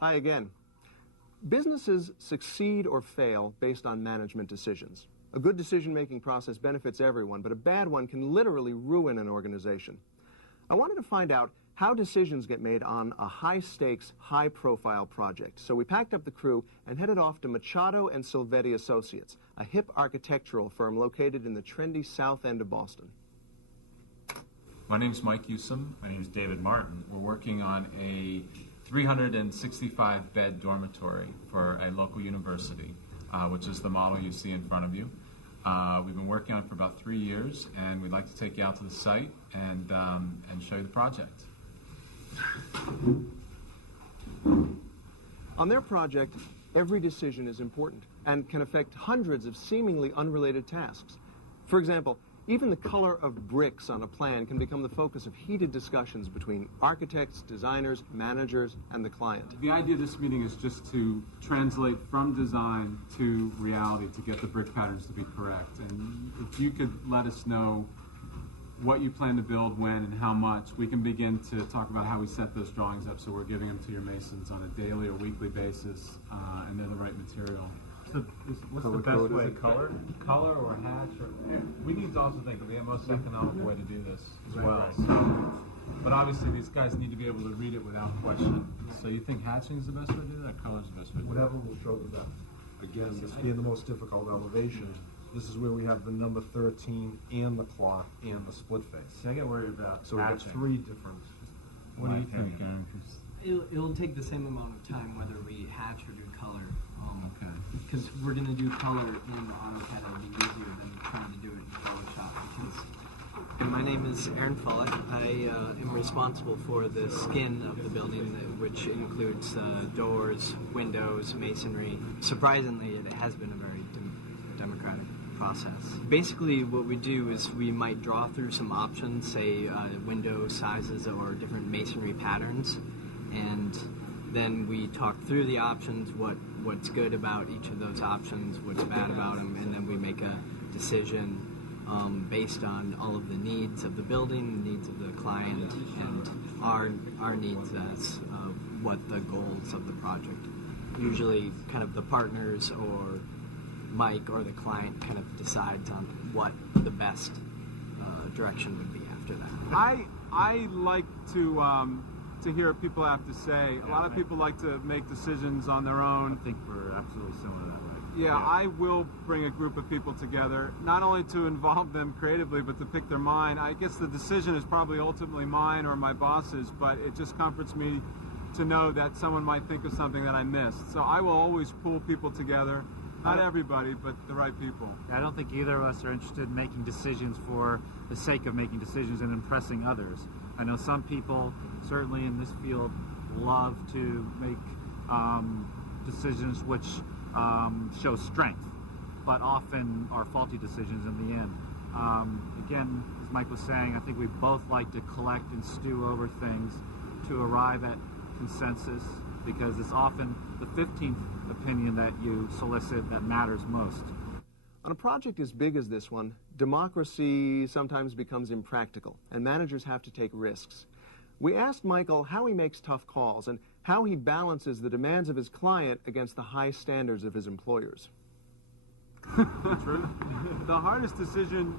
Hi again. Businesses succeed or fail based on management decisions. A good decision-making process benefits everyone, but a bad one can literally ruin an organization. I wanted to find out how decisions get made on a high-stakes, high-profile project. So we packed up the crew and headed off to Machado and Silvetti Associates, a hip architectural firm located in the trendy south end of Boston. My name's Mike Usum. My name's David Martin. We're working on a 365-bed dormitory for a local university, which is the model you see in front of you. We've been working on it for about 3 years, and we'd like to take you out to the site and show you the project. On their project, every decision is important and can affect hundreds of seemingly unrelated tasks. For example, even the color of bricks on a plan can become the focus of heated discussions between architects, designers, managers, and the client. The idea of this meeting is just to translate from design to reality to get the brick patterns to be correct. And if you could let us know what you plan to build, when, and how much, we can begin to talk about how we set those drawings up so we're giving them to your masons on a daily or weekly basis, and they're the right material. So what's the best way? Color or hatch? We need to also think of the most economical way to do this as well. So, but obviously these guys need to be able to read it without question. So you think hatching is the best way to do that, or color is the best way to do that? Whatever will show the best. Again, this being the most difficult elevation, this is where we have the number 13 and the clock and the split face. See, I get worried about So we have 3 different. What do you think, Aaron? It'll take the same amount of time whether we hatch or do color. Okay. Because we're going to do color in AutoCAD, it'll be easier than trying to do it in Photoshop. And my name is Aaron Follett. I am responsible for the skin of the building, which includes doors, windows, masonry. Surprisingly, it has been a very democratic process. Basically, what we do is we might draw through some options, say window sizes or different masonry patterns, and then we talk through the options, what's good about each of those options, what's bad about them, and then we make a decision based on all of the needs of the building, the needs of the client, and our needs as what the goals of the project. Usually kind of the partners or Mike or the client kind of decides on what the best direction would be after that. I like to hear what people have to say. A lot of people like to make decisions on their own. I think we're absolutely similar to that, right? Yeah, I will bring a group of people together, not only to involve them creatively, but to pick their mind. I guess the decision is probably ultimately mine or my boss's, but it just comforts me to know that someone might think of something that I missed. So I will always pull people together. Not everybody, but the right people. I don't think either of us are interested in making decisions for the sake of making decisions and impressing others. I know some people, certainly in this field, love to make decisions which show strength, but often are faulty decisions in the end. Again, as Mike was saying, I think we both like to collect and stew over things to arrive at consensus, because it's often the 15th opinion that you solicit that matters most. On a project as big as this one, democracy sometimes becomes impractical, and managers have to take risks. We asked Michael how he makes tough calls and how he balances the demands of his client against the high standards of his employers. True. The hardest decision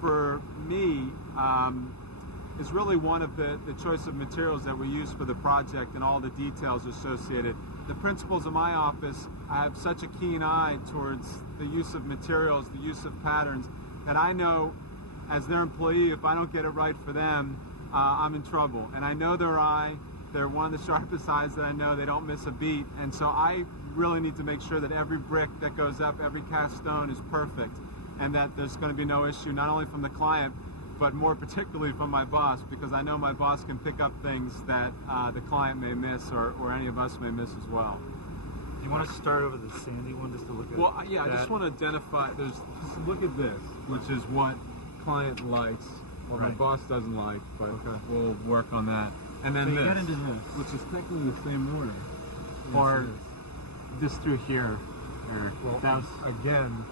for me is really one of the choice of materials that we use for the project and all the details associated. The principals of my office, I have such a keen eye towards the use of materials, the use of patterns, that I know as their employee, if I don't get it right for them, I'm in trouble. And I know their eye. They're one of the sharpest eyes that I know. They don't miss a beat. And so I really need to make sure that every brick that goes up, every cast stone is perfect, and that there's going to be no issue, not only from the client, but more particularly from my boss, because I know my boss can pick up things that the client may miss or any of us may miss as well. Do you want to start over the sandy one just to look at? Well, yeah, I just want to identify, just look at this, which is what client likes, or my boss doesn't like, but we'll work on that. And then so you this, get into this, which is technically the same order. or this through here, Eric. Well, that was, again,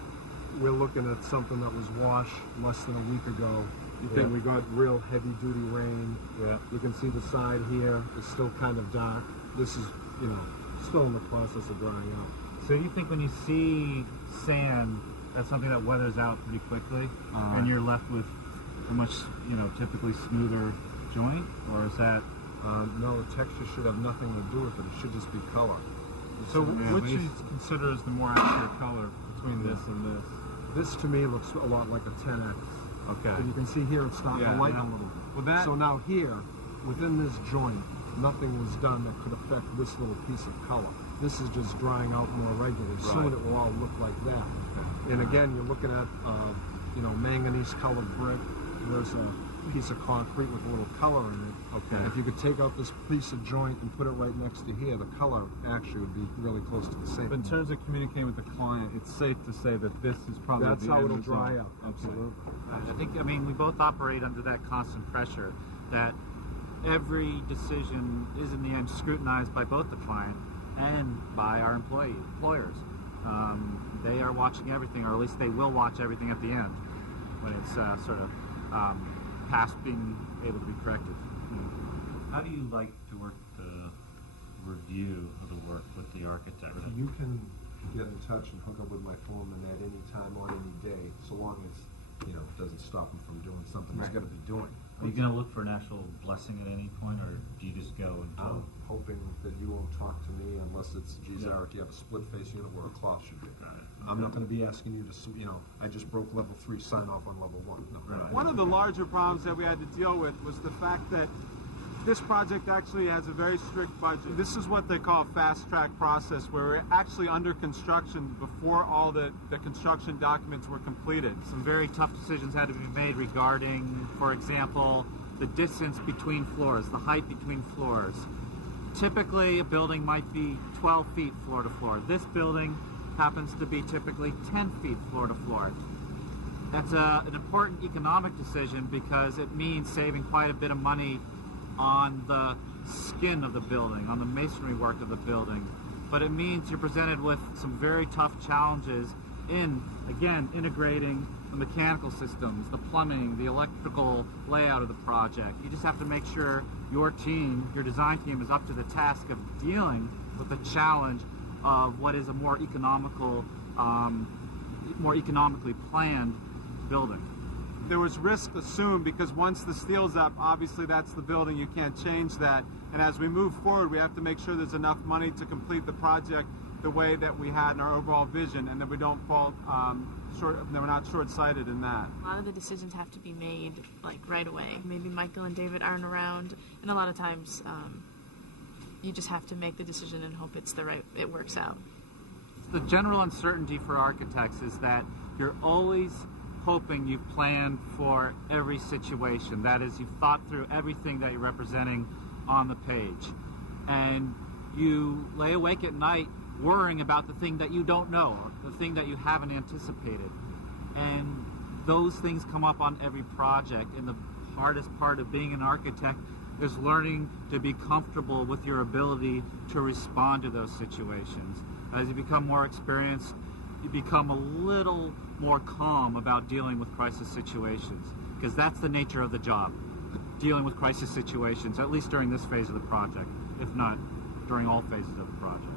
we're looking at something that was washed less than a week ago. Yeah. And we got real heavy-duty rain. Yeah. You can see the side here is still kind of dark. This is, you know, still in the process of drying out. So you think when you see sand, that's something that weathers out pretty quickly, and you're left with a much, typically smoother joint, or is that? No, the texture should have nothing to do with it. It should just be color. So what do you consider as the more accurate color between this and this? This to me looks a lot like a 10X. Okay. But you can see here it's starting to lighten a little bit. So now here, within this joint, nothing was done that could affect this little piece of color. This is just drying out more regularly. Soon it will all look like that. Okay. And again, you're looking at, manganese colored brick. There's a piece of concrete with a little color in it. Okay. If you could take out this piece of joint and put it right next to here, the color actually would be really close to the same. But in terms of communicating with the client, it's safe to say that this is probably that's how it'll dry out. Absolutely. I mean, we both operate under that constant pressure that every decision is in the end scrutinized by both the client and by our employers. They are watching everything, or at least they will watch everything at the end when it's past being able to be corrected. How do you like to work the review of the work with the architect? You can get in touch and hook up with my foreman at any time on any day, so long as it doesn't stop him from doing something he's got to be doing. Are you going to look for an actual blessing at any point, or do you just go until? I'm hoping that you won't talk to me unless it's, geez, Eric, you have a split face unit where a cloth should be. I'm not going to be asking you to, I just broke level 3, sign off on level 1. No. Right. One of the larger problems that we had to deal with was the fact that this project actually has a very strict budget. This is what they call a fast-track process, where we're actually under construction before all the construction documents were completed. Some very tough decisions had to be made regarding, for example, the distance between floors, the height between floors. Typically, a building might be 12 feet floor to floor. This building happens to be typically 10 feet floor to floor. That's an important economic decision because it means saving quite a bit of money on the skin of the building, on the masonry work of the building. But it means you're presented with some very tough challenges in, again, integrating the mechanical systems, the plumbing, the electrical layout of the project. You just have to make sure your team, your design team, is up to the task of dealing with the challenge of what is a more economically planned building. There was risk assumed because once the steel's up, obviously that's the building, you can't change that. And as we move forward, we have to make sure there's enough money to complete the project the way that we had in our overall vision, and that we don't fall that we're not short-sighted in that. A lot of the decisions have to be made right away. Maybe Michael and David aren't around, and a lot of times you just have to make the decision and hope it works out. The general uncertainty for architects is that you're always hoping you've planned for every situation. That is, you've thought through everything that you're representing on the page. And you lay awake at night worrying about the thing that you don't know, or the thing that you haven't anticipated. And those things come up on every project. And the hardest part of being an architect is learning to be comfortable with your ability to respond to those situations. As you become more experienced, you become a little more calm about dealing with crisis situations, because that's the nature of the job, dealing with crisis situations, at least during this phase of the project, if not during all phases of the project.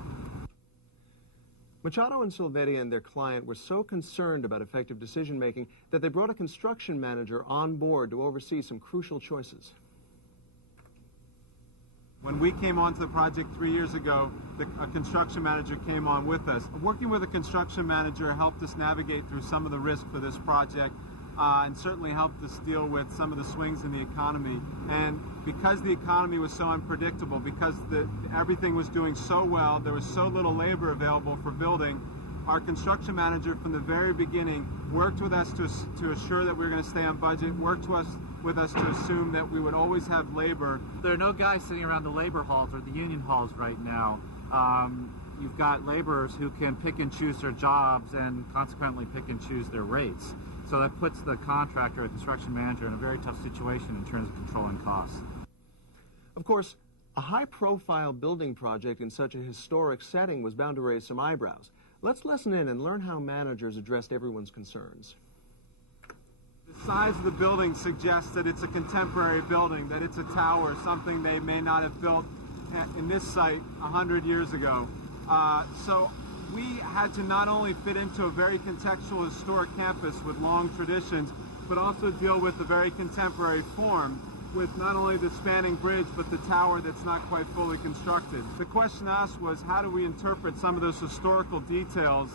Machado and Silvetti and their client were so concerned about effective decision-making that they brought a construction manager on board to oversee some crucial choices. When we came onto the project 3 years ago, a construction manager came on with us. Working with a construction manager helped us navigate through some of the risk for this project, and certainly helped us deal with some of the swings in the economy. And because the economy was so unpredictable, because everything was doing so well, there was so little labor available for building, our construction manager from the very beginning worked with us to assure that we were going to stay on budget, worked with us to assume that we would always have labor. There are no guys sitting around the labor halls or the union halls right now. You've got laborers who can pick and choose their jobs and consequently pick and choose their rates. So that puts the contractor or construction manager in a very tough situation in terms of controlling costs. Of course, a high-profile building project in such a historic setting was bound to raise some eyebrows. Let's listen in and learn how managers addressed everyone's concerns. The size of the building suggests that it's a contemporary building, that it's a tower, something they may not have built in this site 100 years ago. So we had to not only fit into a very contextual historic campus with long traditions, but also deal with the very contemporary form with not only the spanning bridge, but the tower that's not quite fully constructed. The question asked was, how do we interpret some of those historical details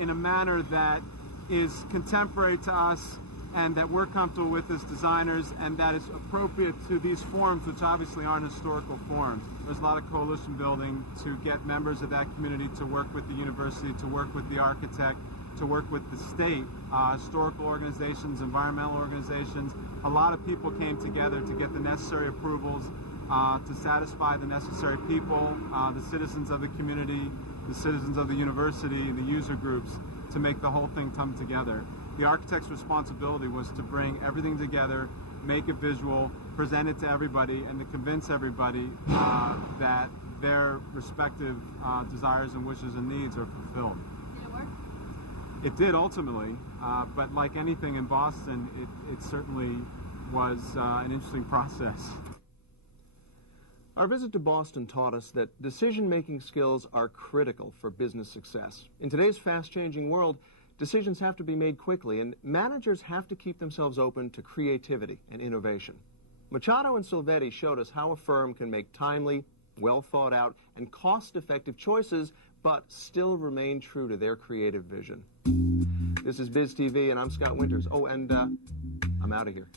in a manner that is contemporary to us and that we're comfortable with as designers and that is appropriate to these forms, which obviously aren't historical forms. There's a lot of coalition building to get members of that community to work with the university, to work with the architect, to work with the state, historical organizations, environmental organizations. A lot of people came together to get the necessary approvals, to satisfy the necessary people, the citizens of the community, the citizens of the university, the user groups, to make the whole thing come together. The architect's responsibility was to bring everything together, make it visual, present it to everybody, and to convince everybody that their respective desires and wishes and needs are fulfilled. Did it work? It did ultimately, but like anything in Boston, it certainly was an interesting process. Our visit to Boston taught us that decision-making skills are critical for business success. In today's fast-changing world, decisions have to be made quickly, and managers have to keep themselves open to creativity and innovation. Machado and Silvetti showed us how a firm can make timely, well-thought-out, and cost-effective choices, but still remain true to their creative vision. This is Biz TV, and I'm Scott Winters. Oh, and I'm out of here.